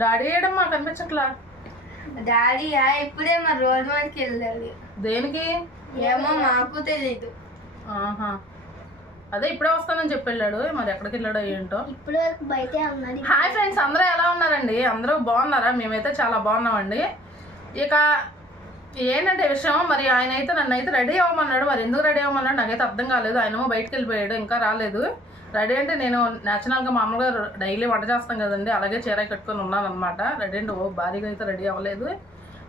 Daddy వేయడం మాకు అనిపించట్లా daddy ఇప్పుడే మరి రోజు మనకి వెళ్ళాడు దేనికి? ఏమో మాకు తెలీదు. ఆహా. అదే ఇప్పుడే వస్తానని చెప్పి వెళ్ళాడు మరి ఎక్కడికి వెళ్ళాడో ఏంటో. ఇప్పటి వరకు బయటే ఉన్నది హాయ్ ఫ్రెండ్స్ అందరూ ఎలా ఉన్నారండి? అందరూ బాగున్నారా? మేమైతే చాలా బాగున్నామండి. ఇక ఏంటంటే విషయం మరి ఆయన అయితే నన్ను అయితే రెడీ అవ్వమన్నాడు. మరి ఎందుకు రెడీ అవ్వమన్నాడు? నాకైతే అర్థం కాలేదు. ఆయన బయటకు వెళ్ళిపోయాడు ఇంకా రాలేదు. రెడీ అంటే నేను నేచురల్గా మామూలుగా డైలీ వంట చేస్తాం కదండి. అలాగే చీర కట్టుకొని ఉన్నాను అనమాట రెడీ అంటే ఓ భారీగా అయితే రెడీ అవ్వలేదు.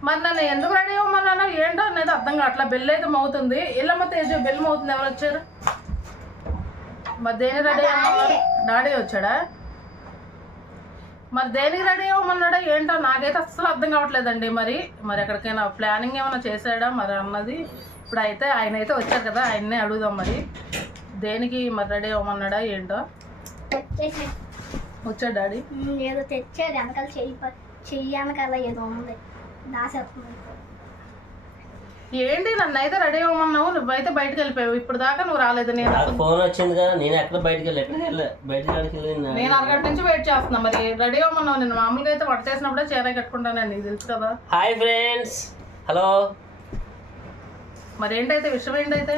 మరి నన్ను ఎందుకు రెడీ అవ్వమన్నానో? ఏంటో అనేది అర్థం కావట్లా. బెల్ అయితే మవుతుంది ఇల్లమ్మ తేజు బెల్ మవుతుంది ఎవరు వచ్చారు? మరి దేని రెడీ అవ్వమన్నారు? డాడీ వచ్చాడా? మరి దేనికి రెడీ అవ్వమన్నాడో ఏంటో నాకైతే అస్సలు అర్థం కావట్లేదండి. మరి మరి ఎక్కడికైనా ప్లానింగ్ ఏమైనా చేశాడా? మరి అన్నది ఇప్పుడు అయితే ఆయన అయితే వచ్చారు కదా. ఆయన్నే అడుగుదాం మరి. దేనికి మరి రెడీ అవ్వమన్నాడా ఏంటో? వచ్చాడు డాడీ? ఏదో తెచ్చాడు వెనకాల చెయ్యి చెయ్యి వెనకాల ఏదో ఉంది. దాసేస్తుంది. ఏంటి నన్ను అయితే రెడీ అవ్వమన్నావు? నువ్వైతే బయటకు వెళ్ళిపోయావు. ఇప్పుడు దాకా నువ్వు రాలేదు నేను నాకు ఫోన్ వచ్చింది కదా నేను ఎక్కడ బయటికి వెళ్ళి? బయటికి నేను అరగంట నుంచి వెయిట్ చేస్తున్నా. మరి రెడీ అవ్వమన్నావు నేను మామూలుగా అయితే వంట చేసినప్పుడే చీర కట్టుకుంటాను నీకు తెలుసు కదా. హాయ్ ఫ్రెండ్స్ హలో మరి ఏంటైతే విషయం ఏంటైతే?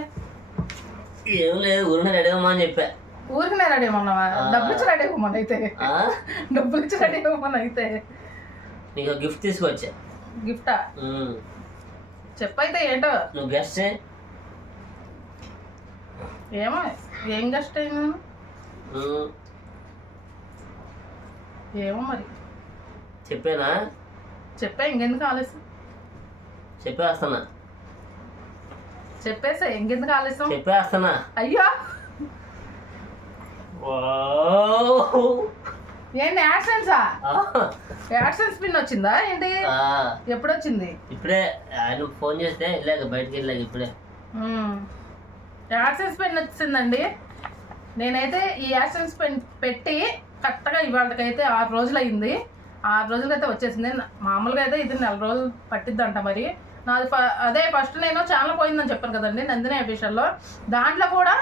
ఏం లేదు ఊరిని రెడీ అవ్వమని చెప్పా. ఊరికి నేను రెడీ అవ్వమన్నావా? డబ్బులు ఇచ్చి రెడీ అవ్వమని అయితే. ఆ? డబ్బులు ఇచ్చి రెడీ అవ్వమని అయితే. నీకు గిఫ్ట్ తీసుకొచ్చా. గిఫ్టా? ఉమ్. చెప్పైతే ఏంటో? నువ్వు గెస్ట్ ఏమో ఏం కష్టం అయింది ఏమో మరి. చెప్పానా? చెప్పా ఇంకెందుకు ఆలస్యం? చెప్పేస్తున్నా చెప్పేసా ఇంకెందుకు ఆలస్యం? చెప్పేస్తున్నా. అయ్యో. ఏంటి యాక్సెన్సా. యాక్సెన్స్ పిన్ వచ్చిందా ఏంటి. ఎప్పుడు వచ్చింది ఇప్పుడే ఆయన ఫోన్ చేస్తే వెళ్ళాక బయటికి వెళ్ళాక ఇప్పుడే. యాక్సెన్స్ పెన్ వచ్చిందండి. నేనైతే ఈ యాక్సెన్స్ పెన్ పెట్టి కరెక్ట్గా ఇవాళకైతే ఆరు రోజులు అయింది ఆరు రోజులకైతే వచ్చేసింది. మామూలుగా అయితే ఇది నెల రోజులు పట్టిద్దంట మరి. నాది అదే ఫస్ట్ నేను ఛానల్ పోయిందని చెప్పాను కదండి నందిని అఫీషియల్లో దాంట్లో కూడా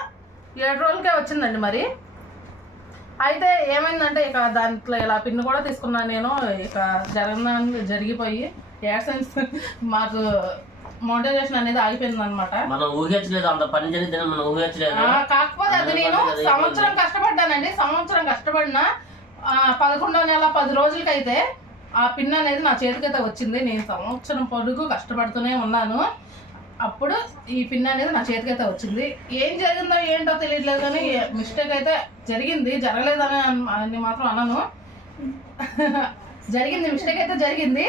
ఏడు రోజులకే వచ్చిందండి మరి. అయితే ఏమైందంటే ఇక దాంట్లో ఇలా పిన్ కూడా తీసుకున్నాను నేను ఇక జరగ జరిగిపోయి యాక్సెన్స్ మాకు మోటివేషన్ అనేది ఆగిపోయింది అనమాట మనం ఊహించలేదు అంత పని జరిగిందని మనం ఊహించలేదు. కాకపోతే అది నేను సంవత్సరం కష్టపడ్డానండి సంవత్సరం కష్టపడిన పదకొండో నెల పది రోజులకైతే ఆ పిన్ అనేది నా చేతికైతే వచ్చింది. నేను సంవత్సరం పొడుగు కష్టపడుతూనే ఉన్నాను. అప్పుడు ఈ పిన్ అనేది నా చేతికైతే వచ్చింది. ఏం జరిగిందో ఏంటో తెలియట్లేదు కానీ మిస్టేక్ అయితే జరిగింది. జరగలేదని అని మాత్రం అనను. జరిగింది మిస్టేక్ అయితే జరిగింది.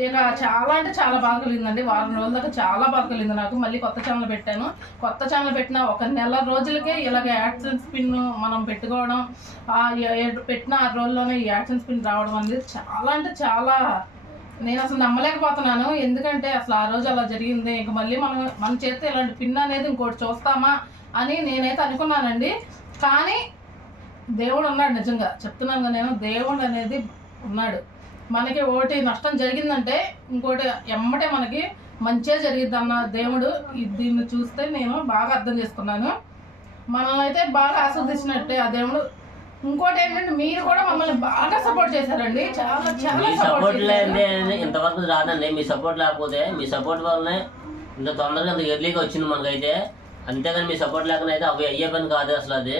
ఇక చాలా అంటే చాలా బాగా కలిగిందండి. వారం రోజుల దాకా చాలా బాగా కలిగింది నాకు. మళ్ళీ కొత్త ఛానల్ పెట్టాను. కొత్త ఛానల్ పెట్టిన ఒక నెల రోజులకే ఇలాగ యాడ్సెన్స్ పిన్ మనం పెట్టుకోవడం ఆ పెట్టిన ఆరు రోజుల్లోనే ఈ యాడ్సెన్స్ పిన్ రావడం అనేది చాలా అంటే చాలా నేను అసలు నమ్మలేకపోతున్నాను. ఎందుకంటే అసలు ఆ రోజు అలా జరిగింది. ఇంక మళ్ళీ మనం మన చేస్తే ఇలాంటి పిన్ అనేది ఇంకోటి చూస్తామా అని నేనైతే అనుకున్నానండి. కానీ దేవుడు ఉన్నాడు నిజంగా. చెప్తున్నాను నేను దేవుడు అనేది ఉన్నాడు. మనకి ఒకటి నష్టం జరిగిందంటే ఇంకోటి ఎమ్మటే మనకి మంచిగా జరిగిద్ది అన్న దేవుడు దీన్ని చూస్తే నేను బాగా అర్థం చేసుకున్నాను. మనల్ని అయితే బాగా ఆస్వాదించినట్టే ఆ దేవుడు. ఇంకోటి ఏంటంటే మీరు కూడా మమ్మల్ని బాగా సపోర్ట్ చేశారండి. చాలా చాలా సపోర్ట్ ఇంతవరకు రాదండి. మీ సపోర్ట్ లేకపోతే మీ సపోర్ట్ వల్లనే ఇంత తొందరగా ఇంత ఎర్లీగా వచ్చింది మనకైతే. అంతేగాని మీ సపోర్ట్ లేకుండా అయితే అవి అయ్యే పని కాదు అసలు అది.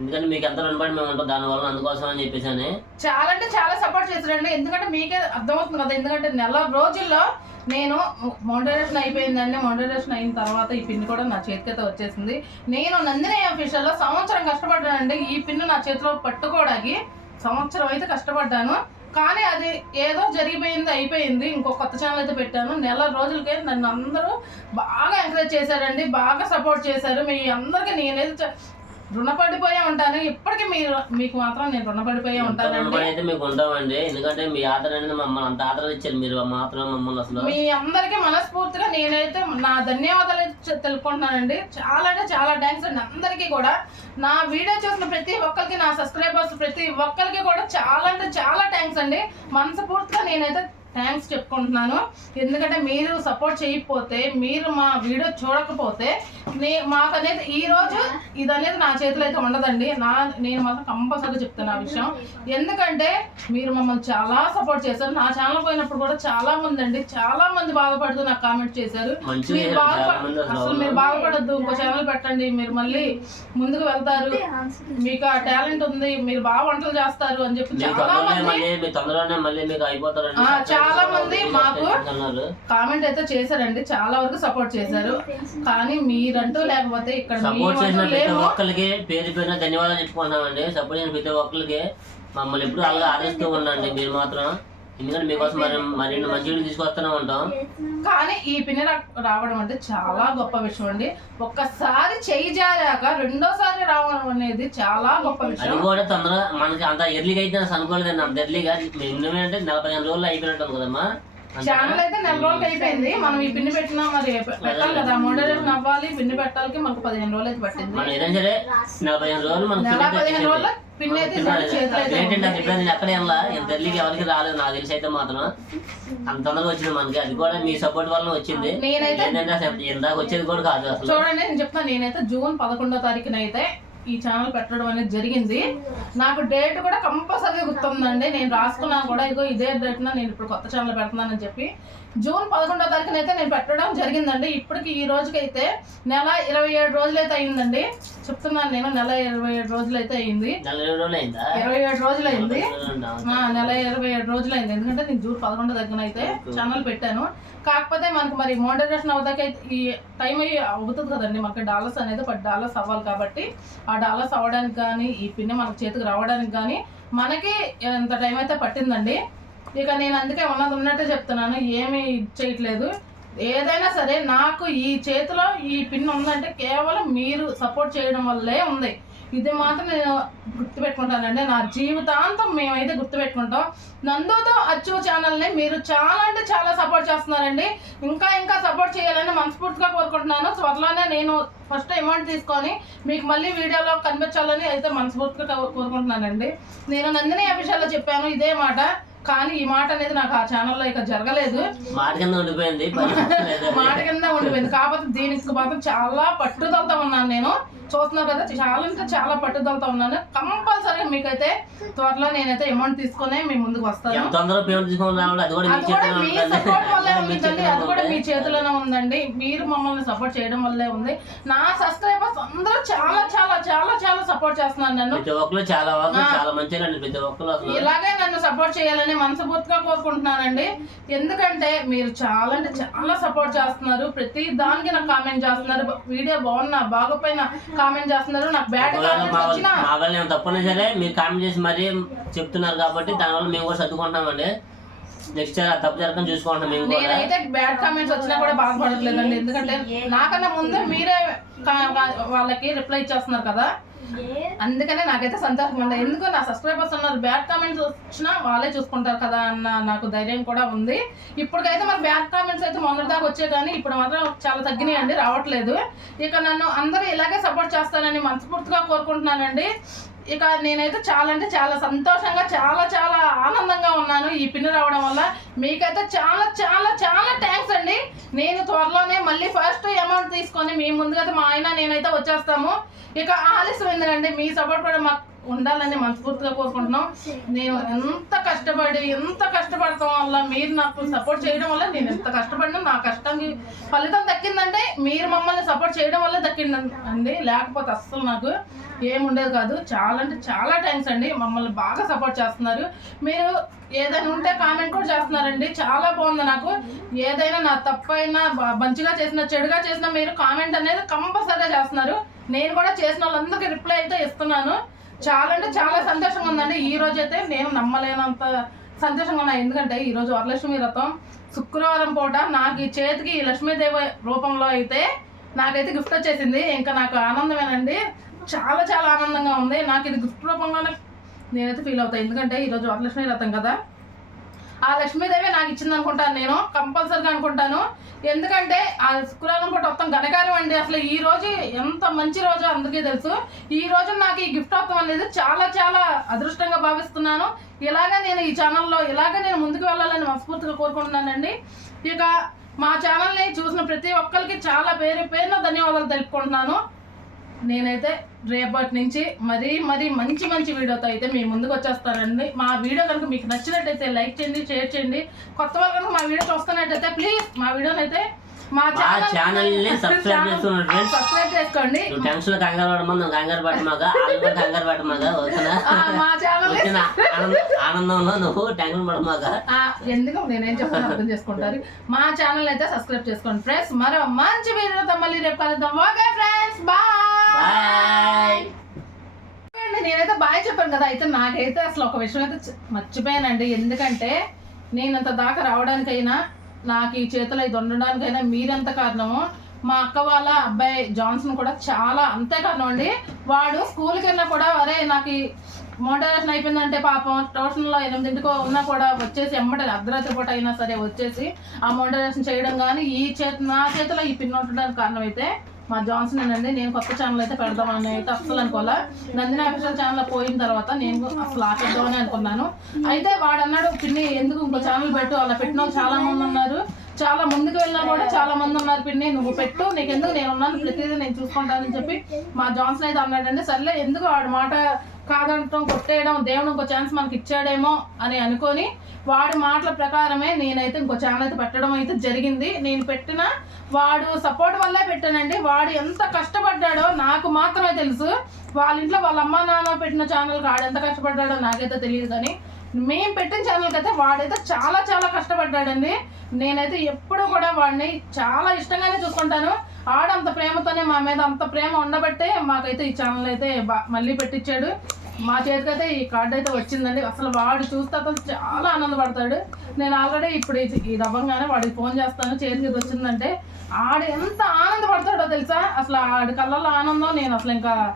ఎందుకంటే మీకు ఎంత రుణపడి మేము ఉంటాం దానివల్ల అందుకోసం అని చెప్పేసి అని చాలా అంటే చాలా సపోర్ట్ చేశారండి. ఎందుకంటే మీకే అర్థమవుతుంది కదా ఎందుకంటే నెల రోజుల్లో నేను మోడరేషన్ అయిపోయిందండి. మోడరేషన్ అయిన తర్వాత ఈ పిన్ కూడా నా చేతికైతే వచ్చేసింది. నేను నందిని అఫీషియల్లో సంవత్సరం కష్టపడ్డానండి. ఈ పిన్ నా చేతిలో పట్టుకోవడానికి సంవత్సరం అయితే కష్టపడ్డాను. కానీ అది ఏదో జరిగిపోయింది అయిపోయింది. ఇంకో కొత్త ఛానల్ అయితే పెట్టాను. నెల రోజులకే నన్ను అందరూ బాగా ఎంకరేజ్ చేశారండి. బాగా సపోర్ట్ చేశారు. మీ అందరికీ నేనైతే చ- రుణపడిపోయే ఉంటాను ఇప్పటికీ మీరు మీకు మాత్రం నేను రుణపడిపోయే రుణపడి అయితే మీకు ఉంటామండి. ఎందుకంటే మీ ఆదరణ అనేది మమ్మల్ని అంత ఆదరణ ఇచ్చారు మీరు మాత్రం మమ్మల్ని అసలు. మీ అందరికీ మనస్ఫూర్తిగా నేనైతే నా ధన్యవాదాలు తెలుపుకుంటున్నానండి. చాలా అంటే చాలా థ్యాంక్స్ అండి అందరికీ కూడా. నా వీడియో చూసిన ప్రతి ఒక్కరికి నా సబ్స్క్రైబర్స్ ప్రతి ఒక్కరికి కూడా చాలా అంటే చాలా థ్యాంక్స్ అండి. మనస్ఫూర్తిగా నేనైతే థ్యాంక్స్ చెప్పుకుంటున్నాను. ఎందుకంటే మీరు సపోర్ట్ చేయకపోతే మీరు మా వీడియో చూడకపోతే నే మాకు అనేది ఈ రోజు ఇది అనేది నా చేతిలో అయితే ఉండదండి. నా నేను మాత్రం కంపల్సరీ చెప్తాను ఆ విషయం. ఎందుకంటే మీరు మమ్మల్ని చాలా సపోర్ట్ చేశారు. నా ఛానల్ పోయినప్పుడు కూడా చాలా మంది అండి చాలా మంది బాధపడుతూ నాకు కామెంట్ చేశారు మీరు బాధపడ అసలు మీరు బాధపడద్దు. ఇంకో ఛానల్ పెట్టండి. మీరు మళ్ళీ ముందుకు వెళ్తారు. మీకు ఆ టాలెంట్ ఉంది. మీరు బాగా వంటలు చేస్తారు అని చెప్పి చాలా మంది తొందరలోనే మళ్ళీ మీకు చాలా మంది మాకు కామెంట్ అయితే చేశారండి. చాలా వరకు సపోర్ట్ చేశారు. కానీ మీరంటూ లేకపోతే ఇక్కడ సపోర్ట్ చేసిన ప్రతి ఒక్కరికి పేరు పేరున ధన్యవాదాలు చెప్పుకుంటున్నామండి. సపోర్ట్ చేసిన ప్రతి ఒక్కరికి మమ్మల్ని ఎప్పుడు అలాగే ఆదరిస్తూ ఉండండి. మీరు మాత్రం ఎందుకంటే మీకోసం మరి మరిన్ని మంచి తీసుకొస్తూనే ఉంటాం. కానీ ఈ పిన్ని రావడం అంటే చాలా గొప్ప విషయం అండి. ఒక్కసారి చేయి జారాక రెండోసారి రావడం అనేది చాలా గొప్ప అది విషయం. కూడా తొందరగా మనకి అంత ఎర్లీగా అయితే అనుకోలేదండి అంత ఎర్లీగా మేము అంటే నలభై ఐదు రోజులు అయిపోయినట్టు కదమ్మా? ఛానల్ అయితే నెల రోజులకి అయిపోయింది. మనం ఈ పిన్ని పెట్టినా మరి పెట్టాలి కదా. మోడరేషన్ అవ్వాలి పిన్ని పెట్టాలకి మనకు పదిహేను రోజులు అయితే పట్టింది. మనం ఏదైనా సరే రోజులు నెల పదిహేను రోజులు అయితే చేతులు అయితే ఇంత ఎర్లీగా ఎవరికి రాలేదు. నాకు తెలిసి అయితే మాత్రం అంత తొందరగా వచ్చింది మనకి. అది కూడా మీ సపోర్ట్ వల్ల వచ్చింది. నేనైతే ఇందాక వచ్చేది కూడా కాదు చూడండి నేను చెప్తాను నేనైతే జూన్ పదకొండో తారీఖున అయితే ఈ ఛానల్ పెట్టడం అనేది జరిగింది. నాకు డేట్ కూడా కంపల్సరీగా గుర్తుందండి. నేను రాసుకున్నాను కూడా ఇగో ఇదే డేట్న నేను ఇప్పుడు కొత్త ఛానల్ పెడుతున్నానని చెప్పి. జూన్ పదకొండో తారీఖున అయితే నేను పెట్టడం జరిగిందండి. ఇప్పటికి ఈ రోజుకైతే నెల ఇరవై ఏడు రోజులు అయితే అయిందండి. చెప్తున్నాను నేను నెల ఇరవై ఏడు రోజులు అయితే అయింది ఇరవై ఏడు రోజులు అయింది నెల ఇరవై ఏడు రోజులు అయింది ఎందుకంటే నేను జూన్ పదకొండు దగ్గర అయితే ఛానల్ పెట్టాను. కాకపోతే మనకు మరి మోడరేషన్ అవుతాక ఈ టైం అయ్యి అవుతుంది కదండి. మనకి డాలర్స్ అనేది పది డాలర్స్ అవ్వాలి కాబట్టి ఆ డాలర్స్ అవ్వడానికి కానీ ఈ పిన్ని మనకు చేతికి రావడానికి కానీ మనకి ఎంత టైం అయితే పట్టిందండి. ఇక నేను అందుకే ఉన్నది ఉన్నట్టే చెప్తున్నాను ఏమీ చేయట్లేదు. ఏదైనా సరే నాకు ఈ చేతిలో ఈ పిన్ ఉందంటే కేవలం మీరు సపోర్ట్ చేయడం వల్లే ఉంది. ఇది మాత్రం నేను గుర్తుపెట్టుకుంటానండి నా జీవితాంతం మేమైతే గుర్తుపెట్టుకుంటాం. నందుతో అచ్చు ఛానల్ని మీరు చాలా అంటే చాలా సపోర్ట్ చేస్తున్నారండి. ఇంకా ఇంకా సపోర్ట్ చేయాలని మనస్ఫూర్తిగా కోరుకుంటున్నాను. త్వరలోనే నేను ఫస్ట్ అమౌంట్ తీసుకొని మీకు మళ్ళీ వీడియోలో కనిపించాలని అయితే మనస్ఫూర్తిగా కోరుకుంటున్నానండి. నేను నందిని ఆ చెప్పాను ఇదే మాట. కానీ ఈ మాట అనేది నాకు ఆ ఛానల్లో ఇక జరగలేదు. మాట కింద ఉండిపోయింది. మాట కింద ఉండిపోయింది. కాకపోతే దీనికి మాత్రం చాలా పట్టుదలతో ఉన్నాను నేను. చూస్తున్నారు కదా చాలా అంటే చాలా పట్టుదలతో ఉన్నాను. కంపల్సరీ మీకైతే త్వరలో నేనైతే అమౌంట్ తీసుకొని మీ ముందుకు వస్తాను. అది కూడా మీ. చేతిలోనే ఉందండి. మీరు మమ్మల్ని సపోర్ట్ చేయడం వల్లే ఉంది. నా సబ్స్క్రైబర్స్ అందరూ చాలా చాలా చాలా చాలా సపోర్ట్ చేస్తున్నారు నన్ను. చాలా ఇలాగే నన్ను సపోర్ట్ చేయాలని మనస్ఫూర్తిగా కోరుకుంటున్నానండి. ఎందుకంటే మీరు చాలా అంటే చాలా సపోర్ట్ చేస్తున్నారు. ప్రతి దానికి నాకు కామెంట్ చేస్తున్నారు. వీడియో బాగున్నా బాగోపోయినా కామెంట్ చేస్తున్నారు. నాకు బ్యాడ్ కామెంట్స్ వచ్చినా మా వల్ల తప్పున్నా సరే మీరు కామెంట్ చేసి మరీ చెప్తున్నారు కాబట్టి దానివల్ల మేము కూడా సర్దుకుంటామండి. నెక్స్ట్ తప్పు జరగకుండా చూసుకుంటాం మేము కూడా. నేనైతే బ్యాడ్ కామెంట్స్ వచ్చినా కూడా బాధపడట్లేదండి. ఎందుకంటే నాకన్నా ముందు మీరే కా- వాళ్ళకి రిప్లై ఇచ్చేస్తున్నారు కదా. అందుకనే నాకైతే సంతోషం ఉంది. ఎందుకు నా సబ్స్క్రైబర్స్ ఉన్నారు? బ్యాడ్ కామెంట్స్ వచ్చినా వాళ్ళే చూసుకుంటారు కదా అన్న నాకు ధైర్యం కూడా ఉంది. ఇప్పటికైతే మరి బ్యాడ్ కామెంట్స్ అయితే మొన్నటి దాకా వచ్చే కానీ ఇప్పుడు మాత్రం చాలా తగ్గినాయి అండి రావట్లేదు. ఇక నన్ను అందరూ ఇలాగే సపోర్ట్ చేస్తానని మనస్ఫూర్తిగా కోరుకుంటున్నానండి. ఇక నేనైతే చాలా అంటే చాలా సంతోషంగా చాలా చాలా ఆనందంగా ఉన్నాను ఈ పిన్ రావడం వల్ల. మీకైతే చాలా చాలా చాలా థ్యాంక్స్ అండి. నేను త్వరలోనే మళ్ళీ ఫస్ట్ అమౌంట్ తీసుకొని మీ ముందుగా మా ఆయన నేనైతే వచ్చేస్తాము. ఇక ఆలస్యం ఎందుకండి మీ సపోర్ట్ కూడా మాకు ఉండాలని మనస్ఫూర్తిగా కోరుకుంటున్నాం. నేను ఎంత కష్టపడి ఎంత కష్టపడటం వల్ల మీరు నాకు సపోర్ట్ చేయడం వల్ల నేను ఎంత కష్టపడినా నా కష్టానికి ఫలితం దక్కిందంటే మీరు మమ్మల్ని సపోర్ట్ చేయడం వల్ల దక్కిందండి. లేకపోతే అస్సలు నాకు ఏముండేది కాదు. చాలా అంటే చాలా థ్యాంక్స్ అండి. మమ్మల్ని బాగా సపోర్ట్ చేస్తున్నారు. మీరు ఏదైనా ఉంటే కామెంట్ కూడా చేస్తున్నారండి. చాలా బాగుంది నాకు. ఏదైనా నా తప్పైనా మంచిగా చేసిన చెడుగా చేసిన మీరు కామెంట్ అనేది కంపల్సరీగా చేస్తున్నారు. నేను కూడా చేసిన వాళ్ళందరికీ రిప్లై అయితే ఇస్తున్నాను. చాలా అంటే చాలా సంతోషంగా ఉందండి. ఈ రోజు అయితే నేను నమ్మలేనంత సంతోషంగా ఉన్నా. ఎందుకంటే ఈ రోజు వరలక్ష్మి వ్రతం శుక్రవారం పూట నాకు ఈ చేతికి ఈ లక్ష్మీదేవి రూపంలో అయితే నాకైతే గిఫ్ట్ వచ్చేసింది. ఇంకా నాకు ఆనందమేనండి. చాలా చాలా ఆనందంగా ఉంది. నాకు ఇది గిఫ్ట్ రూపంలోనే నేనైతే ఫీల్ అవుతాను ఎందుకంటే ఈరోజు వరలక్ష్మి వ్రతం కదా. ఆ లక్ష్మీదేవి నాకు ఇచ్చింది అనుకుంటాను నేను కంపల్సరీగా అనుకుంటాను. ఎందుకంటే ఆ శుక్రవారం పూట మొత్తం ఘనకార్యం అండి. అసలు ఈ రోజు ఎంత మంచి రోజు అందరికీ తెలుసు. ఈ రోజు నాకు ఈ గిఫ్ట్ అవుతాం అనేది చాలా చాలా అదృష్టంగా భావిస్తున్నాను. ఇలాగే నేను ఈ ఛానల్లో ఇలాగే నేను ముందుకు వెళ్ళాలని మనస్ఫూర్తిగా కోరుకుంటున్నానండి. ఇక మా ఛానల్ని చూసిన ప్రతి ఒక్కరికి చాలా పేరు పేరున ధన్యవాదాలు తెలుపుకుంటున్నాను. నేనైతే రేపటి నుంచి మరీ మరీ మంచి మంచి వీడియోతో అయితే మీ ముందుకు వచ్చేస్తానండి. మా వీడియో కనుక మీకు నచ్చినట్టయితే లైక్ చేయండి షేర్ చేయండి. కొత్త వాళ్ళు కనుక మా వీడియో చూస్తున్నట్టయితే ప్లీజ్ మా వీడియోని అయితే మా ఛానల్ని సబ్స్క్రైబ్ ఫ్రెండ్స్ సబ్స్క్రైబ్ చేసుకోండి. నువ్వు టెన్షన్లో కంగారు పడమని నువ్వు కంగారు వాళ్ళు కూడా కంగారు పట్టమాక ఓకేనా మా ఛానల్ వచ్చిన ఆనంద- ఆనందంలో నువ్వు టెన్షన్ పడమాక. ఎందుకు నేనేం చెప్తాను అర్థం చేసుకుంటారు మా ఛానల్ అయితే సబ్స్క్రైబ్ చేసుకోండి ఫ్రెండ్స్ మరో మంచి వీడియోతో మళ్ళీ రేపు కలుద్దాం. ఓకే ఫ్రెండ్స్ బాయ్ నేనైతే బాయ్ చెప్పాను కదా అయితే నాకైతే అసలు ఒక విషయం అయితే మర్చిపోయానండి. ఎందుకంటే నేను అంత దాకా రావడానికైనా నాకు ఈ చేతులు ఇది ఉండడానికైనా మీరెంత కారణమో మా అక్క వాళ్ళ అబ్బాయి జాన్సన్ కూడా చాలా అంతే కారణం అండి. వాడు స్కూల్కి వెళ్ళినా కూడా అరే నాకు మోటరేషన్ అయిపోయిందంటే పాపం ట్యూషన్లో ఎనిమిదింటికో ఉన్నా కూడా వచ్చేసి ఎమ్మటే అర్ధరాత్రి పూట అయినా సరే వచ్చేసి ఆ మోటివేషన్ చేయడం కానీ ఈ చేతి నా చేతిలో ఈ పిన్ ఉండడానికి కారణం అయితే మా జాన్సన్ అండి నేను కొత్త ఛానల్ అయితే పెడదామని అయితే అస్సలు అనుకోలే నందిని అఫీషియల్ ఛానల్ పోయిన తర్వాత నేను అసలు ఆపేద్దామని అనుకున్నాను. అయితే వాడు అన్నాడు పిన్ని ఎందుకు ఇంకో ఛానల్ పెట్టు? అలా పెట్టిన వాళ్ళు చాలా మంది ఉన్నారు. చాలా ముందుకు వెళ్ళినా కూడా చాలా మంది ఉన్నారు. పిన్ని నువ్వు పెట్టు నీకు ఎందుకు నేను ఉన్నాను ప్రతిదీ నేను చూసుకుంటానని చెప్పి మా జాన్సన్ అయితే అన్నాడండి సర్లే ఎందుకు వాడి మాట కాదంటం కొట్టేయడం దేవుడు ఇంకో ఛాన్స్ మనకి ఇచ్చాడేమో అని అనుకొని వాడి మాటల ప్రకారమే నేనైతే ఇంకో ఛానల్ అయితే పెట్టడం అయితే జరిగింది. నేను పెట్టిన వాడు సపోర్ట్ వల్లే పెట్టానండి. వాడు ఎంత కష్టపడ్డాడో నాకు మాత్రమే తెలుసు. వాళ్ళ ఇంట్లో వాళ్ళ అమ్మ నాన్న పెట్టిన ఛానల్కి ఎంత కష్టపడ్డాడో నాకైతే తెలియదు కానీ మేము పెట్టిన ఛానల్కి అయితే వాడైతే చాలా చాలా కష్టపడ్డాడండి. నేనైతే ఎప్పుడు కూడా వాడిని చాలా ఇష్టంగానే చూసుకుంటాను. ఆడంత ప్రేమతోనే మా మీద అంత ప్రేమ ఉండబట్టే మాకైతే ఈ ఛానల్ అయితే బా- మళ్ళీ పెట్టించాడు మా చేతికైతే ఈ కార్డు అయితే వచ్చిందండి. అసలు వాడు చూస్తే అతను చాలా ఆనందపడతాడు. నేను ఆల్రెడీ ఇప్పుడు ఇది- ఇది వాడికి ఫోన్ చేస్తాను. చేతికి ఇది వచ్చిందంటే ఆడు ఎంత ఆనందపడతాడో తెలుసా? అసలు ఆడి కళ్ళల్లో ఆనందం. నేను అసలు ఇంకా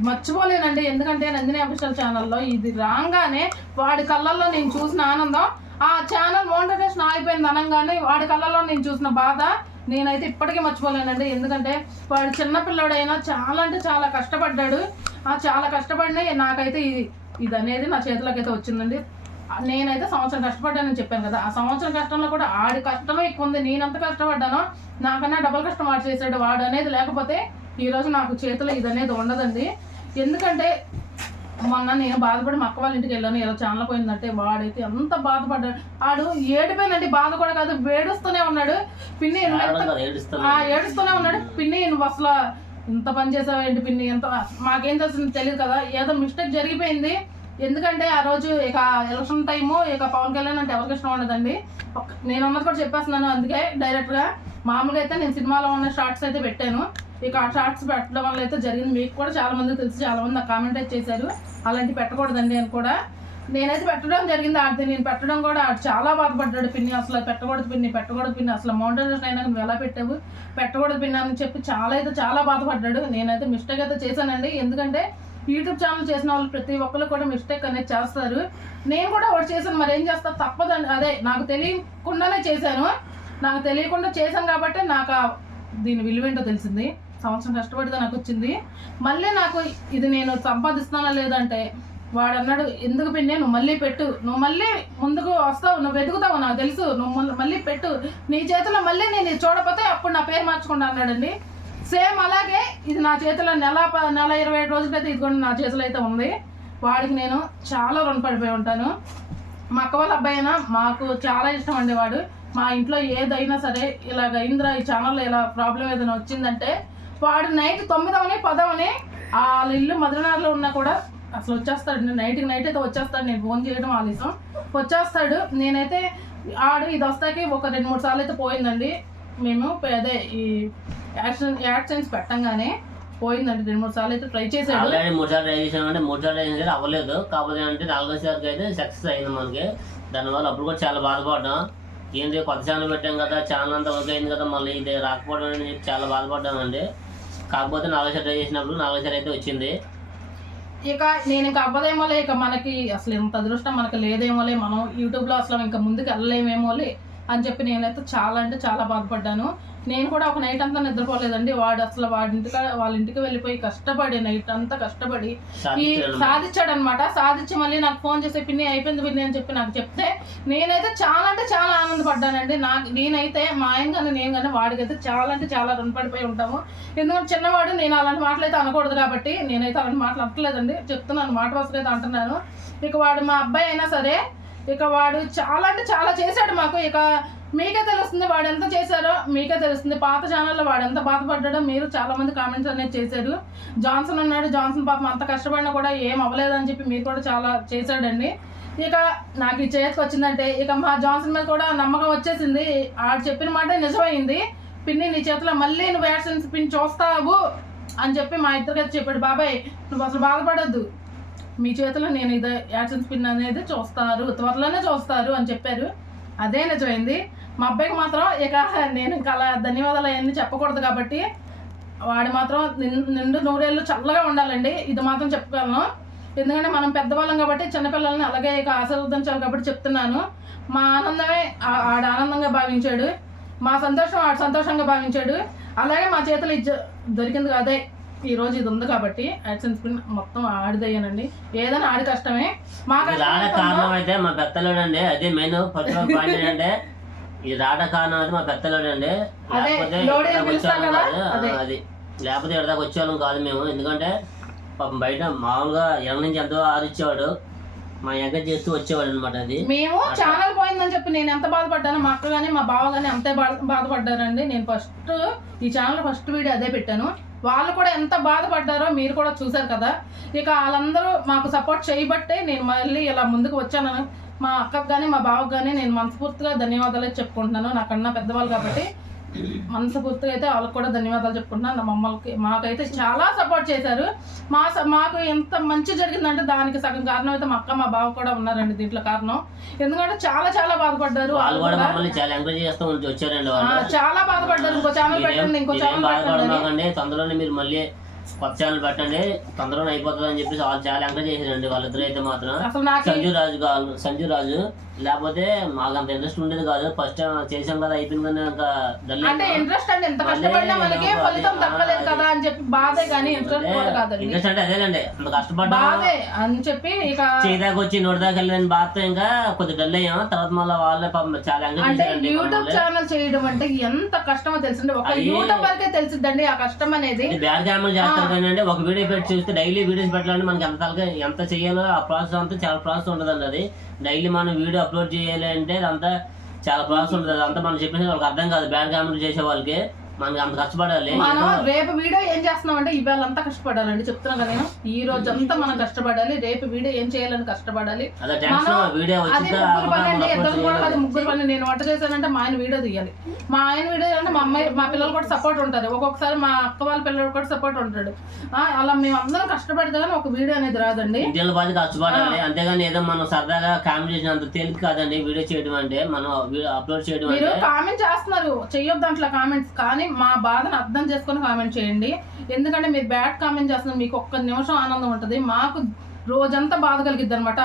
మర్చిపోలేనండి. ఎందుకంటే నందిని అఫీషియల్ ఛానల్లో ఇది రాగానే వాడి కళ్ళల్లో నేను చూసిన ఆనందం. ఆ ఛానల్ మోనిటైజేషన్ ఆగిపోయింది అనగానే వాడి కళ్ళల్లో నేను చూసిన బాధ. నేనైతే ఇప్పటికీ మర్చిపోలేనండి. ఎందుకంటే వాడు చిన్నపిల్లడైనా చాలా అంటే చాలా కష్టపడ్డాడు. ఆ చాలా కష్టపడిన నాకైతే ఇది ఇది అనేది నా చేతిలోకి అయితే వచ్చిందండి నేనైతే సంవత్సరం కష్టపడ్డానని చెప్పాను కదా. ఆ సంవత్సరం కష్టంలో కూడా ఆడి కష్టమే ఎక్కువ ఉంది. నేను ఎంత కష్టపడ్డానో నాకన్నా డబల్ కష్టం వాడు చేశాడు. వాడు అనేది లేకపోతే ఈరోజు నాకు చేతిలో ఇది అనేది ఉండదండి. ఎందుకంటే మొన్న నేను బాధపడి మా అక్క వాళ్ళ ఇంటికి వెళ్ళాను. ఇలా ఛానల్ పోయిందంటే వాడైతే ఎంత బాధపడ్డాడు ఆడు ఏడిపోయినండి బాధ కూడా కాదు వేడుస్తూనే ఉన్నాడు. పిన్ని ఏడుస్తూనే ఉన్నాడు. పిన్ని నువ్వు అసలు ఇంత పని చేసావు ఏంటి పిన్ని? ఎంత మాకేం తెలిసింది తెలియదు కదా. ఏదో మిస్టేక్ జరిగిపోయింది. ఎందుకంటే ఆ రోజు ఇక ఎలక్షన్ టైము ఇక పవన్ కళ్యాణ్ అంటే ఎవరికి ఇష్టం ఉండదండి. నేను ఉన్నది కూడా చెప్పేస్తున్నాను అందుకే డైరెక్ట్గా మామూలుగా అయితే నేను సినిమాలో ఉన్న షార్ట్స్ అయితే పెట్టాను. ఇక షార్ట్స్ పెట్టడం వల్ల అయితే జరిగింది. మీకు కూడా చాలా తెలిసి చాలామంది నాకు కామెంట్ అయితే చేశారు. అలాంటి పెట్టకూడదండి అని కూడా. నేనైతే పెట్టడం జరిగింది ఆడితే నేను పెట్టడం కూడా ఆడు చాలా బాధపడ్డాడు పిన్ని. అసలు పెట్టకూడదు పిన్ని పెట్టకూడదు పిన్ని. అసలు మౌంటైనేషన్ అయినా నువ్వు ఎలా పెట్టావు? పెట్టకూడదు పిన్ని అని చెప్పి చాలా అయితే చాలా బాధపడ్డాడు. నేనైతే మిస్టేక్ అయితే చేశానండి. ఎందుకంటే యూట్యూబ్ ఛానల్ చేసిన వాళ్ళు ప్రతి ఒక్కరు కూడా మిస్టేక్ అనేది చేస్తారు. నేను కూడా ఒకటి చేశాను. మరి ఏం చేస్తా? తప్పదండి. అదే నాకు తెలియకుండానే చేశాను. నాకు తెలియకుండా చేశాను కాబట్టి నాకు దీని విలువేంటో తెలిసింది. సంవత్సరం కష్టపడితే నాకు వచ్చింది మళ్ళీ నాకు ఇది నేను సంపాదిస్తానా లేదంటే వాడు అన్నాడు ఎందుకు పిన్ని? నువ్వు మళ్ళీ పెట్టు. నువ్వు మళ్ళీ ముందుకు వస్తావు. నువ్వు వెతుకుతావు నాకు తెలుసు. నువ్వు మళ్ళీ పెట్టు. నీ చేతిలో మళ్ళీ నేను చూడకపోతే అప్పుడు నా పేరు మార్చుకుంటా అన్నాడండి. సేమ్ అలాగే ఇది నా చేతిలో నెల ప- నెల ఇరవై ఐదు రోజులైతే ఇది కూడా నా చేతిలో అయితే ఉంది. వాడికి నేను చాలా రుణపడిపోయి ఉంటాను. మా అక్క వాళ్ళ అబ్బాయి అయినా మాకు చాలా ఇష్టం అండి వాడు. మా ఇంట్లో ఏదైనా సరే ఇలాగ ఇంద్ర ఈ ఛానల్లో ఇలా ప్రాబ్లం ఏదైనా వచ్చిందంటే వాడు నైట్ తొమ్మిదవనే పదవనే వాళ్ళ ఇల్లు మధురనార్లో ఉన్నా కూడా అసలు వచ్చేస్తాడు. నైట్కి నైట్ అయితే వచ్చేస్తాడు. నేను ఫోన్ చేయడం ఆలస్యం. వచ్చేస్తాడు. నేనైతే ఆడు ఇది వస్తాకి ఒక రెండు మూడు సార్లు అయితే పోయిందండి. మేము అదే ఈ యాక్సిడెంట్ యాక్సిడెంట్స్ పెట్టంగానే పోయిందండి. రెండు మూడు సార్లు అయితే ట్రై చేశాడు. ఆల్రెడీ మూడు సార్లు ట్రై చేసాం అంటే మూడు సార్లు ట్రై అవ్వలేదు. కాకపోతే అంటే నాలుగోసారికి అయితే సక్సెస్ అయింది మనకి. దానివల్ల అప్పుడు కూడా చాలా బాధపడ్డాం. ఏంటి కొత్త ఛానల్ పెట్టాం కదా. ఛానల్ అంతా వర్క్ అయింది కదా. మళ్ళీ ఇది రాకపోవడం అని చెప్పి చాలా బాధపడ్డామండి. కాకపోతే నాలుగోసారి ట్రై చేసినప్పుడు నాలుగోసారి అయితే వచ్చింది. ఇక నేను ఇంకా అవ్వదేమోలే ఇక మనకి అసలు ఇంత అదృష్టం మనకి లేదేమోలే మనం యూట్యూబ్లో అసలు ఇంకా ముందుకు వెళ్ళలేమేమోలే. అని చెప్పి నేనైతే చాలా అంటే చాలా బాధపడ్డాను. నేను కూడా ఒక నైట్ అంతా నిద్రపోలేదండి. వాడు అసలు వాడి ఇంటికి వాళ్ళ ఇంటికి వెళ్ళిపోయి కష్టపడి నైట్ అంతా కష్టపడి ఈ సాధించాడు. అనమాట సాధించి మళ్ళీ నాకు ఫోన్ చేసి పిన్ని అయిపోయింది పిన్ని అని చెప్పి నాకు చెప్తే నేనైతే చాలా అంటే చాలా ఆనందపడ్డానండి. నాకు నేనైతే మా ఆయన కానీ నేను కానీ వాడికైతే చాలా అంటే చాలా రుణపడిపోయి ఉంటాము. ఎందుకంటే చిన్నవాడు నేను అలాంటి మాటలు అయితే అనకూడదు కాబట్టి నేనైతే అలాంటి మాటలు అనట్లేదండి. చెప్తున్నాను మాట వరుసగా అయితే అంటున్నాను. ఇక వాడు మా అబ్బాయి అయినా సరే ఇక వాడు చాలా అంటే చాలా చేశాడు మాకు. ఇక మీకే తెలుస్తుంది వాడు ఎంత చేశారో మీకే తెలుస్తుంది. పాత ఛానల్లో వాడు ఎంత బాధపడ్డాడో మీరు చాలా మంది కామెంట్స్ అనేది చేశారు. జాన్సన్ ఉన్నాడు జాన్సన్ పాపం అంత కష్టపడినా కూడా ఏం అవ్వలేదని చెప్పి మీరు కూడా చాలా చేశాడండి. ఇక నాకు ఈ చేతికి వచ్చిందంటే ఇక మా జాన్సన్ మీద కూడా నమ్మకం వచ్చేసింది. ఆడు చెప్పిన మాట నిజమైంది. పిన్ని నీ చేతిలో మళ్ళీ నువ్వు యాక్సిడెంట్స్ పిన్ చూస్తావు అని చెప్పి మా ఇద్దరికి చెప్పాడు. బాబాయ్ నువ్వు అసలు బాధపడద్దు. మీ చేతిలో నేను ఇది యాక్షన్ స్పిన్ అనేది చూస్తారు త్వరలోనే చూస్తారు అని చెప్పారు. అదే నిజమైంది. మా అబ్బాయికి మాత్రం ఇక నేను ఇంకా అలా ధన్యవాదాలు అవన్నీ చెప్పకూడదు కాబట్టి వాడు మాత్రం నిన్- నిండు నూరేళ్ళు చల్లగా ఉండాలండి. ఇది మాత్రం చెప్పగలను ఎందుకంటే మనం పెద్దవాళ్ళం కాబట్టి చిన్నపిల్లల్ని అలాగే ఇక ఆశీర్వదించాలి కాబట్టి చెప్తున్నాను. మా ఆనందమే ఆడ ఆనందంగా భావించాడు. మా సంతోషం ఆడు సంతోషంగా భావించాడు. అలాగే మా చేతులు ఇజ్జ దొరికింది అదే ఈ రోజు ఇది ఉంది కాబట్టి యాక్షన్ స్పిన్ మొత్తం ఆడిదయ్యానండి. ఏదైనా ఆడి కష్టమే. మా రాడ కారణం అయితే మా పెద్దలోడు అండి అదే మెయిన్ ఫస్ట్ పాయింట్ ఏంటంటే ఇది రాడ కారణం అయితే మా పెద్దలోడు అండి అదే, లేకపోతే లోడే వచ్చేవాళ్ళం కదా. అదే. లేకపోతే ఇక్కడికి వచ్చేవాళ్ళం కాదు మేము. ఎందుకంటే పాపం బయట మామూలుగా ఎడ నుంచి ఎంతో ఆరిచ్చేవాడు. మా ఎంకరేజ్ చేస్తూ వచ్చేవాడు అనమాట అది. మేము ఛానల్ పోయిందని చెప్పి నేను ఎంత బాధపడ్డానో మా అక్క కానీ మా బావ కానీ అంతే బాధ బాధపడ్డారండి. నేను ఫస్ట్ ఈ ఛానల్ ఫస్ట్ వీడియో అదే పెట్టాను. వాళ్ళు కూడా ఎంత బాధపడ్డారో మీరు కూడా చూశారు కదా. ఇక వాళ్ళందరూ మాకు సపోర్ట్ చేయబట్టే నేను మళ్ళీ ఇలా ముందుకు వచ్చాను మా అక్కకు కానీ మా బావకు కానీ నేను మనస్ఫూర్తిగా ధన్యవాదాలు చెప్పుకుంటున్నాను. నాకన్నా పెద్దవాళ్ళు కాబట్టి మనస్ఫూర్తిగా అయితే వాళ్ళకి కూడా ధన్యవాదాలు చెప్పుకుంటున్నాను. నా మమ్మల్కి మాకైతే చాలా సపోర్ట్ చేశారు. మా మాకు ఎంత మంచి జరిగిందంటే దానికి సగం కారణం అయితే మా అక్క మా బావ కూడా ఉన్నారండి దీంట్లో కారణం. ఎందుకంటే చాలా చాలా బాధపడ్డారు. వాళ్ళు కూడా చాలా బాధపడ్డారు. ఇంకో ఛానల్ పెట్టండి ఇంకో ఛానల్ పెట్టండి. తొందరలోనే మీరు మళ్ళీ కొత్త ఛానల్ పెట్టండి. తొందరలోనే అయిపోతుంది అని చెప్పేసి వాళ్ళు చాలా ఎంకరేజ్ చేశారండి వాళ్ళిద్దరు అయితే మాత్రం. సంజు రాజు కాదు సంజు రాజు లేకపోతే మాకు అంత ఇంట్రెస్ట్ ఉండేది కాదు. ఫస్ట్ చేసాం కదా అయిపోయింది కానీ ఇంకా డల్ అంటే ఇంట్రెస్ట్ అంటే ఎంత మళ్ళీ కష్టపడినా మనకి ఏదో ఫలితం అది- దక్కలేదు అది- కదా అని చెప్పి బాధే కానీ ఇంట్రెస్ట్ కూడా కాదండి. ఇంట్రెస్ట్ అంటే అదేనండి అంత కష్టపడ్డా. బాధే అని చెప్పి ఇక చేదాకా వచ్చి నోటి దాకా వెళ్ళిన బాధతో ఇంకా కొద్దిగా డల్ అయ్యాం. తర్వాత మళ్ళీ వాళ్ళే పాపం చాలా అంటే యూట్యూబ్. ఛానల్ చేయడం అంటే ఎంత కష్టమో తెలిసింది ఒక అది- యూట్యూబ్ వరకే తెలిసిద్దండి ఆ కష్టం అనేది. బ్యాడ్ క్యామెల్ చేస్తారు కానీ అండి ఒక వీడియో పెట్టి చూస్తే డైలీ వీడియోస్ పెట్టాలంటే మనకి ఎంత ఎంత చేయాలో ఆ ప్రాసెస్ అంతా చాలా ప్రాసెస్ ఉంటుందండి అది. డైలీ మనం వీడియో అప్లోడ్ చేయాలి అంటే అదంతా చాలా ప్రాసెస్ ఉంటుంది. అదంతా మనం చెప్పిన వాళ్ళకి అర్థం కాదు. బ్యాడ్ కామెంట్ చేసే వాళ్ళకి. మనకి అంత కష్టపడాలి. మనం రేపు వీడియో ఏం చేస్తున్నాం అంటే ఇవాళ అంతా కష్టపడాలండి చెప్తున్నా కదా నేను. ఈ రోజు అంతా మనం కష్టపడాలి రేపు వీడియో ఏం చేయాలని కష్టపడాలి. అదే ముగ్గురు పని అండి అప్లోడ్ ఇద్దరు కూడా చేయాలి కాదు ముగ్గురు పని నేను వంట చేశానంటే మా ఆయన వీడియో తీయాలి. మా ఆయన వీడియో అంటే మా అమ్మాయి మా పిల్లలు కూడా సపోర్ట్ ఉంటారు. ఒక్కొక్కసారి మా అక్క వాళ్ళ పిల్లలు కూడా సపోర్ట్ ఉంటాడు అలా మేము అందరం కష్టపడితే కానీ ఒక వీడియో అనేది రాదండి. ఇంటిలో బాధ కష్టపడాలి. అంతేగాని ఏదో మనం సరదాగా కామెడీ చేసినంత తేలిక కాదండి. వీడియో చేయడం అంటే మనం అప్లోడ్ చేయడం మీరు కామెంట్ చేస్తున్నారు. చెయ్యొద్దు దాంట్లో కామెంట్స్. కానీ మా బాధను అర్థం చేసుకొని కామెంట్ చేయండి. ఎందుకంటే మీరు బ్యాడ్ కామెంట్ చేస్తున్నారు మీకు ఒక్క నిమిషం ఆనందం ఉంటుంది. మాకు రోజంతా బాధ కలిగిద్ది అనమాట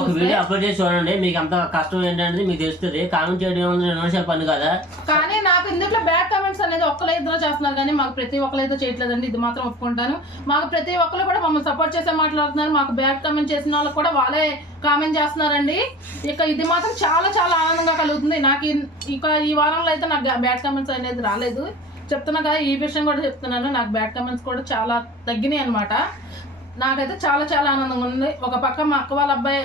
ఒక వీడియో అప్లోడ్ చేసి చూడండి మీకు అంత కష్టం ఏంటనేది మీకు తెలుస్తుంది. కామెంట్ చేయడం రెండు నిమిషాల పని కదా. కానీ నాకు ఇందులో బ్యాడ్ కామెంట్స్ అనేది ఒక్కరు ఇద్దరు చేస్తున్నారు కానీ మాకు ప్రతి ఒక్కరు అయితే చేయట్లేదండి. ఇది మాత్రం ఒప్పుకుంటాను. మాకు ప్రతి ఒక్కరు కూడా మమ్మల్ని సపోర్ట్ చేసే మాట్లాడుతున్నారు. మాకు బ్యాడ్ కామెంట్ చేసిన వాళ్ళకి కూడా వాళ్ళే కామెంట్ చేస్తున్నారండి. ఇక ఇది మాత్రం చాలా చాలా ఆనందంగా కలుగుతుంది. నాకు ఇక ఈ వారంలో అయితే నాకు బ్యాడ్ కామెంట్స్ అనేది రాలేదు. చెప్తున్నా కదా ఈ విషయం కూడా చెప్తున్నాను. నాకు బ్యాడ్ కామెంట్స్ కూడా చాలా తగ్గినాయి అనమాట నాకైతే చాలా చాలా ఆనందంగా ఉంది. ఒక పక్క మా అక్క వాళ్ళ అబ్బాయి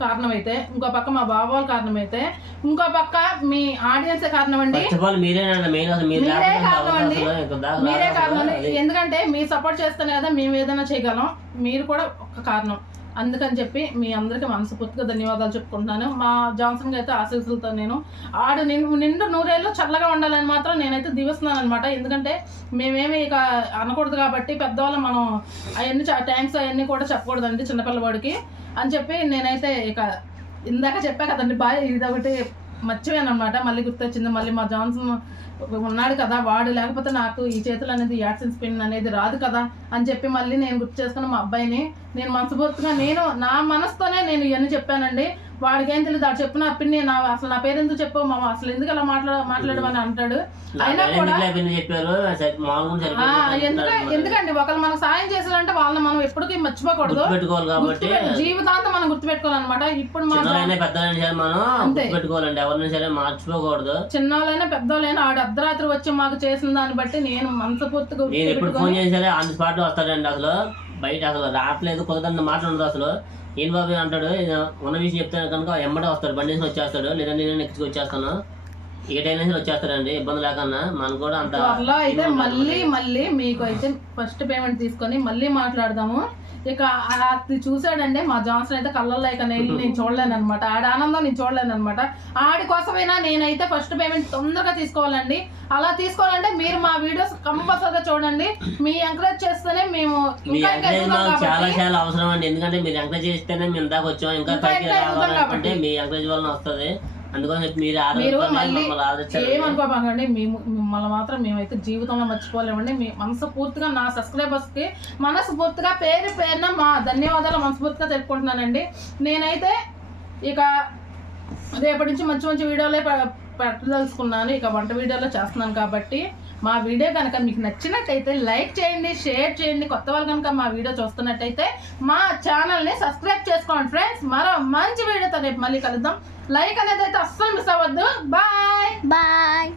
కారణమైతే ఇంకో పక్క మా బావ వాళ్ళ కారణమైతే ఇంకో పక్క మీ ఆడియన్సే కారణం అండి ఫస్ట్ ఆఫ్ ఆల్ మీరేనండి మెయిన్ అసలు మీరు మీరే కారణం మీరే ఎందుకంటే మీరు సపోర్ట్ చేస్తేనే కదా మేము ఏదైనా చేయగలం. మీరు కూడా ఒక కారణం. అందుకని చెప్పి మీ అందరికీ మనస్ఫూర్తిగా ధన్యవాదాలు చెప్పుకుంటున్నాను. మా జాన్సన్కి అయితే ఆశీస్సులతో నేను ఆడు నిండు నిండు నూరేళ్ళు చల్లగా ఉండాలని మాత్రం నేనైతే దీవిస్తున్నాను అనమాట ఎందుకంటే మేమేమి ఇక అనకూడదు కాబట్టి పెద్దవాళ్ళు మనం అవన్నీ థ్యాంక్స్ అవన్నీ కూడా చెప్పకూడదండి చిన్నపిల్లవాడికి అని చెప్పి నేనైతే ఇక ఇందాక చెప్పా కదండి బాయ్ ఒకటి మర్చిపోయాను అనమాట మళ్ళీ గుర్తొచ్చింది మళ్ళీ మా జాన్సన్ ఉన్నాడు కదా వాడు లేకపోతే నాకు ఈ చేతులు అనేది యాక్సిన్ స్పిన్ అనేది రాదు కదా అని చెప్పి మళ్ళీ నేను గుర్తు చేసుకున్న మా అబ్బాయిని నేను మనసుపూర్తిగా నేను నా మనసుతోనే నేను ఇవన్నీ చెప్పానండి. వాడికి ఏం తెలియదు చెప్పిన పిన్ని నా అసలు నా పేరు ఎందుకు చెప్పావు మామ? అసలు ఎందుకు అలా మాట్లాడ మాట్లాడమని అంటాడు. అయినా నాకు కూడా ఎందుకులే పిన్ని చెప్పారు? సరే, మామూలుగా ఆ, సరిపోయింది ఎందుక ఎందుకండి? ఒకరు మనకు సాయం చేసారంటే వాళ్ళని మనం ఎప్పటికీ మర్చిపోకూడదు. పెట్టుకోవాలి కాబట్టి గుర్తుపెట్టు- జీవితాంతం మనం గుర్తుపెట్టుకోవాలన్నమాట. ఇప్పుడు మన చిన్నలైనా పెద్దలైనా సరే మర్చిపోకూడదు. చిన్నోళ్ళైనా పెద్దోళ్ళైనా ఆడు అర్ధరాత్రి వచ్చి మాకు చేసిన దాన్ని బట్టి నేను ఎప్పుడు గుర్తుపెట్టుకొని ఫోన్ సరే ఆన్ స్పాట్ వస్తాడండి అసలు. బయట అసలు రావట్లేదు కుదరదని మాట్లాడదు అసలు. ఏం బాబు అంటాడు? "ఇది ఉన్న విషయం చెప్తాను కనుక ఎమ్మడే వస్తాడు బండి వేసుకొని వచ్చేస్తాడు లేదంటే నేను ఎక్కించుకు వచ్చేస్తాను. ఏ టైం సరే వచ్చేస్తాడండి ఇబ్బంది లేకన్నా మనకు కూడా అంత అయితే మళ్ళీ మళ్ళీ మీకు అయితే ఫస్ట్ పేమెంట్ తీసుకొని మళ్ళీ మాట్లాడదాము. ఇక అది చూసాడంటే మా జాన్సన్ అయితే కళ్ళల్లో ఇక నేను నేను చూడలేను అనమాట ఆడి ఆనందం నేను చూడలేను అనమాట ఆడి కోసమైనా నేనైతే ఫస్ట్ పేమెంట్ తొందరగా తీసుకోవాలండి. అలా తీసుకోవాలంటే మీరు మా వీడియోస్ కంపల్సరీగా చూడండి. మీ ఎంకరేజ్ చేస్తేనే మేము మీ ఇంకా ఎంకరేజ్ ఎదుగుతాం మాకు చాలా కాబట్టి చాలా అవసరం అండి. ఎందుకంటే మీరు ఎంకరేజ్ చేస్తేనే మేము ఇందాక వచ్చాం. ఇంకా ఇంకా పైకి ఇంకా ఎదుగుతాం రావాలనుకుంటే కాబట్టి. మీ ఎంకరేజ్ వలన వస్తుంది. అందుకని చెప్పి మీరు మీరు మళ్ళీ ఏమనుకోబాకండి మేము మిమ్మల్ని మాత్రం మేమైతే జీవితంలో మర్చిపోలేమండి. మీ మనస్ఫూర్తిగా నా సబ్స్క్రైబర్స్కి మనస్ఫూర్తిగా పేరు పేరున మా ధన్యవాదాలు మనస్ఫూర్తిగా తెలుపుకుంటున్నానండి. నేనైతే ఇక రేపటి నుంచి మంచి మంచి వీడియోలే పెట్టదలుచుకున్నాను. ఇక వంట వీడియోలో చేస్తున్నాను కాబట్టి మా వీడియో కనుక మీకు నచ్చినట్టయితే లైక్ చేయండి షేర్ చేయండి. కొత్త వాళ్ళు కనుక మా వీడియో చూస్తున్నట్టయితే మా ఛానల్ని సబ్స్క్రైబ్ చేసుకోండి ఫ్రెండ్స్ మరో మంచి వీడియోతో రేపు మళ్ళీ కలుద్దాం. లైక్ అనేది అయితే అస్సలు మిస్ అవ్వద్దు. బాయ్. బాయ్.